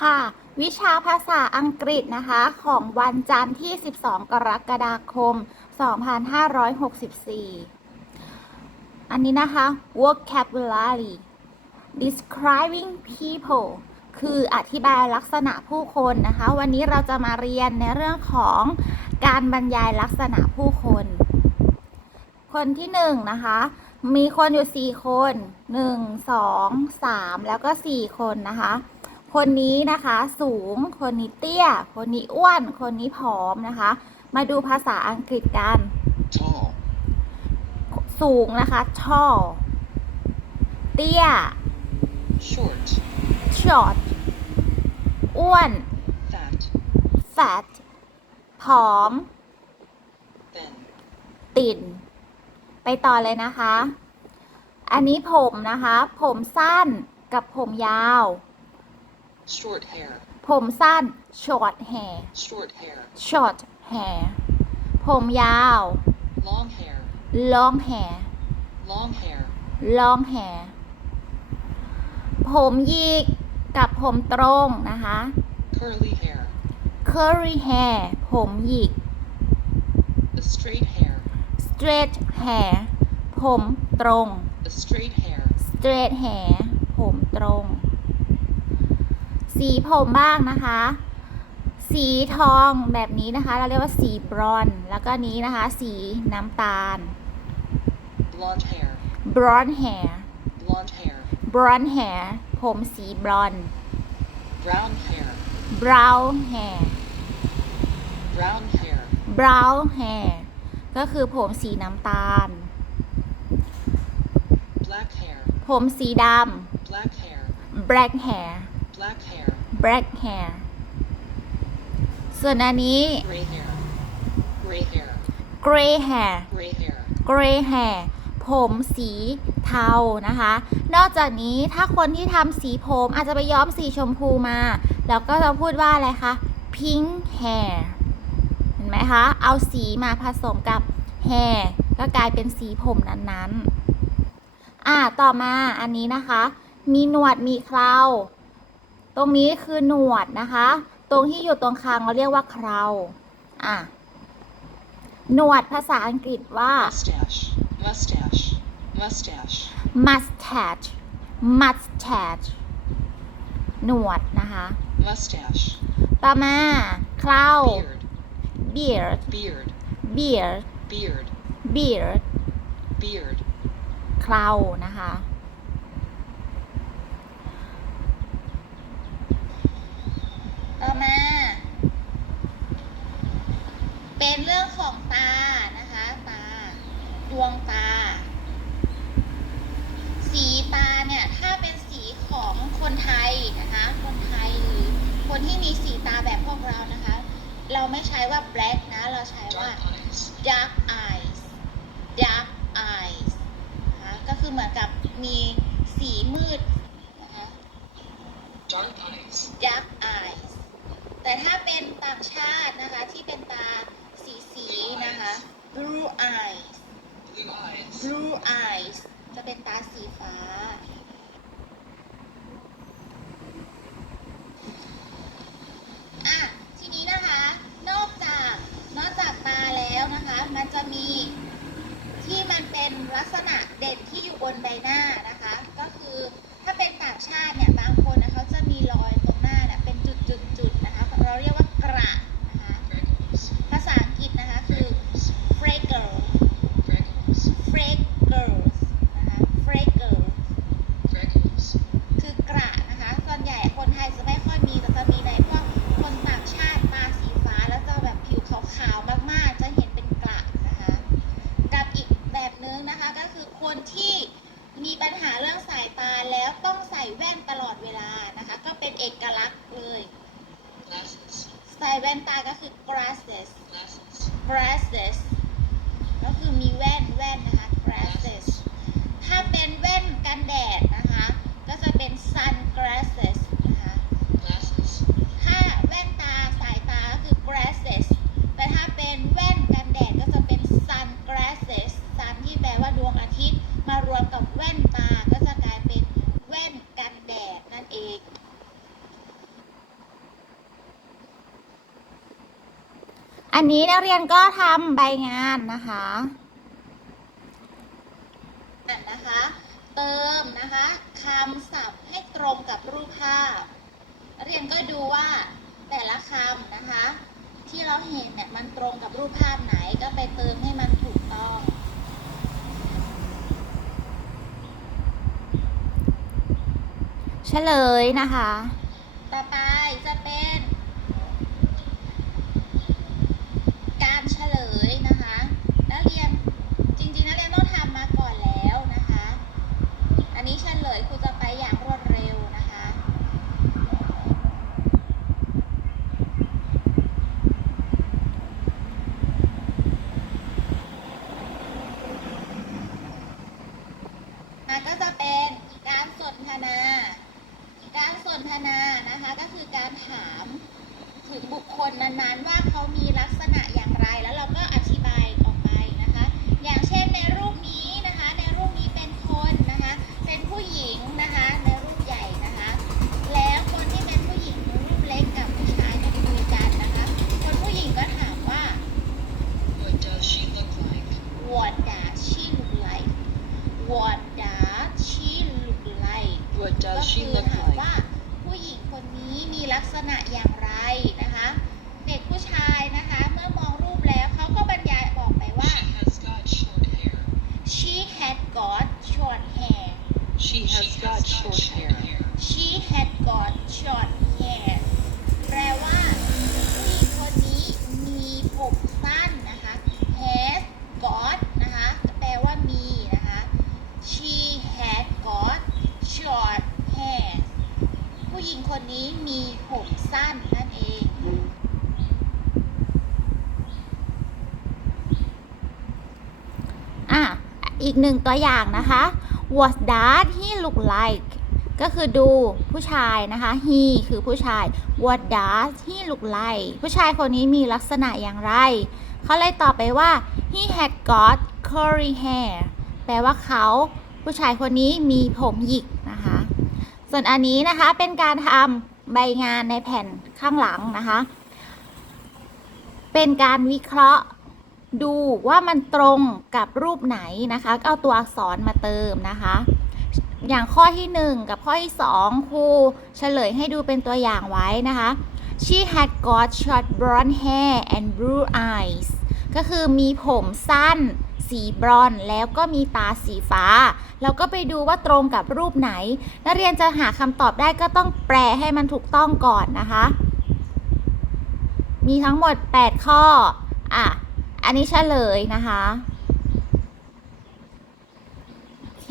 ค่ะ วิชาภาษาอังกฤษนะคะของวันจันทร์ที่ 12 กรกฎาคม 2564 อันนี้นะคะ vocabulary describing people คืออธิบายลักษณะผู้คนนะคะ วันนี้เราจะมาเรียนในเรื่องของการบรรยายลักษณะผู้คน คนที่หนึ่งนะคะ มีคนอยู่สี่คนหนึ่งสองสามแล้วก็สี่คนนะคะ คนนี้นะคะ สูง คนนี้เตี้ย คนนี้อ้วน คนนี้ผอมนะคะ มาดูภาษาอังกฤษกัน tall, สูงนะคะ tall เตี้ย short, short อ้วน fat, fat ผอม thin, ติ่น ไปต่อเลยนะคะ อันนี้ผมนะคะ ผมสั้นกับผมยาว short hair, ผมสั้น short hair short hair, short hair ผมยาว long hair, long hair long hair, long hair ผมหยิกกับผมตรงนะคะ curly hair, curly hair ผมหยิก a straight hair, straight hair ผมตรง a straight hair, straight hair ผมตรง สีผมบ้างนะคะ สีทองแบบนี้นะคะ เราเรียกว่าสีบรอนซ์แล้วก็นี้นะคะ สีน้ำตาล blonde hair, blonde hair blonde hair, blonde hair ผมสีบรอนซ์ brown hair, brown hair brown hair, brown hair ก็คือผมสีน้ำตาล black hair, ผมสีด black hair, ำ black hair black hair, black hair ส่วนอันนี้ gray hair, gray hair, gray hair gray hair, gray hair ผมสีเทานะคะ นอกจากนี้ถ้าคนที่ทำสีผมอาจจะไปย้อมสีชมพูมา แล้วก็จะพูดว่าอะไรคะ pink hair เห็นไหมคะ เอาสีมาผสมกับ hair ก็กลายเป็นสีผมนั้นๆ อ่า ต่อมาอันนี้นะคะ มีหนวดมีเครา ตรงนี้คือหนวดนะคะ ตรงที่อยู่ตรงคางเราเรียกว่าเคราอะหนวดภาษาอังกฤษว่า mustache, mustache, mustache, mustache mustache หนวดนะคะ mustache, ต่อมาเครา beard, beard beard, beard beard, beard beard, เครานะคะ ต่อมา เป็นเรื่องของตานะคะ ตา ดวงตา สีตาเนี่ย ถ้าเป็นสีของคนไทยนะคะ คนไทยหรือคนที่มีสีตาแบบพวกเรานะคะ เราไม่ใช้ว่า black นะ เราใช้ว่า dark eyes, dark eyes dark eyes นะคะก็คือเหมือนกับมีสีมืดนะคะ dark eyes, dark eyes แต่ถ้าเป็นต่างชาตินะคะที่เป็นตาสีสีนะคะ blue eyes blue eyes, blue eyes จะเป็นตาสีฟ้า อะ ทีนี้นะคะ นอกจาก นอกจากตาแล้วนะคะ มันจะมีที่มันเป็นลักษณะเด่นที่อยู่บนใบหน้านะคะ ก็คือถ้าเป็นต่างชาติเนี่ย บางคนนะเขาจะมีรอยตรงหน้าเนี่ยเป็นจุดๆๆนะคะ เราเรียกว่ากระนะคะ freckles, ภาษาอังกฤษนะคะคือ freckle freckles, freckles นะคะ freckle freckles, คือกระนะคะ ส่วนใหญ่คนไทยจะไม่ค่อยมีแต่จะมีในพวกคนต่างชาติตาสีฟ้าแล้วจะแบบผิวขาวๆมากๆ จะเห็นเป็นกระนะคะ กับอีกแบบนึงนะคะก็คือคนที่มีปัญหาเรื่องสายตาแล้วต้องใส่แว่นตลอดเวลานะคะ ก็เป็นเอกลักษณ์เลย glasses, ใส่แว่นตาก็คือ glasses glasses, glasses ก็คือมีแว่นแว่นนะคะ glasses ถ้าเป็นแว่นกันแดดนะคะ ก็จะเป็น sunglasses นะคะ glasses, ถ้าแว่นตาสายตาก็คือ glasses แต่ถ้าเป็นแว่นกันแดดก็จะเป็น sunglasses sun ที่แปลว่าดวงอาทิตย์ มารวมกับแว่นตาก็จะกลายเป็นแว่นกันแดดนั่นเอง อั นนี้นักเรียนก็ทำใบงานนะคะนะคะ เติมนะคะคำศัพท์ให้ตรงกับรูปภาพนักเรียนก็ดูว่าแต่ละคำนะคะ ที่เราเห็นเนี่ยมันตรงกับรูปภาพไหนก็ไปเติมให้มันถูกต้องเฉลยนะคะ ต่อไปจะเป็น การเฉลยนะคะนักเรียนจริงๆนักเรียนต้องทำมาก่อนแล้วนะคะ อันนี้เฉลยครูจะไปอย่างรวดเร็วนะคะ มันก็จะเป็นการสนทนา การสนทนานะคะก็คือการถามถึงบุคคลนั้นๆ ว่าเขามีลักษณะอย่างไร แล้วเราก็อธิบายออกไปนะคะ อย่างเช่นในรูปนี้นะคะ ในรูปนี้เป็นคนนะคะ เป็นผู้หญิงนะคะ ในรูปใหญ่นะคะ แล้วคนที่เป็นผู้หญิงรูปเล็กกับผู้ชายเนี่ยคุยกันนะคะ คนผู้หญิงก็ถามว่า What does she look like? what does she look like what does she look like What ก็ does คื she อ look ถาม like? ว่าผู้หญิงคนนี้มีลักษณะอย่างไรนะคะ เด็กผู้ชายนะคะเมื่อมองรูปแล้วเขาก็บรรยายบอกไปว่า She has got short hair. she had got short She hair has got short hair. she had got short ผมสั้นนั่นเองอะอีกหนึ่งตัวอย่างนะคะ What does he look like ก็คือดูผู้ชายนะคะ he คือผู้ชาย What does he look like ผู้ชายคนนี้มีลักษณะอย่างไร เขาเลยตอบไปว่า he had got curly hair แปลว่าเขาผู้ชายคนนี้มีผมหยิกนะคะ ส่วนอันนี้นะคะเป็นการทำ ใบงานในแผ่นข้างหลังนะคะ เป็นการวิเคราะห์ดูว่ามันตรงกับรูปไหนนะคะก็เอาตัวอักษรมาเติมนะคะ อย่างข้อที่ 1 กับข้อที่ 2 ครูเฉลยให้ดูเป็นตัวอย่างไว้นะคะ she had got short blonde hair and blue eyes ก็คือมีผมสั้น สีบรอนแล้วก็มีตาสีฟ้า แล้วก็ไปดูว่าตรงกับรูปไหน นักเรียนจะหาคำตอบได้ก็ต้องแปลให้มันถูกต้องก่อนนะคะ มีทั้งหมด 8 ข้อ อะ อันนี้เฉลยนะคะ โอเค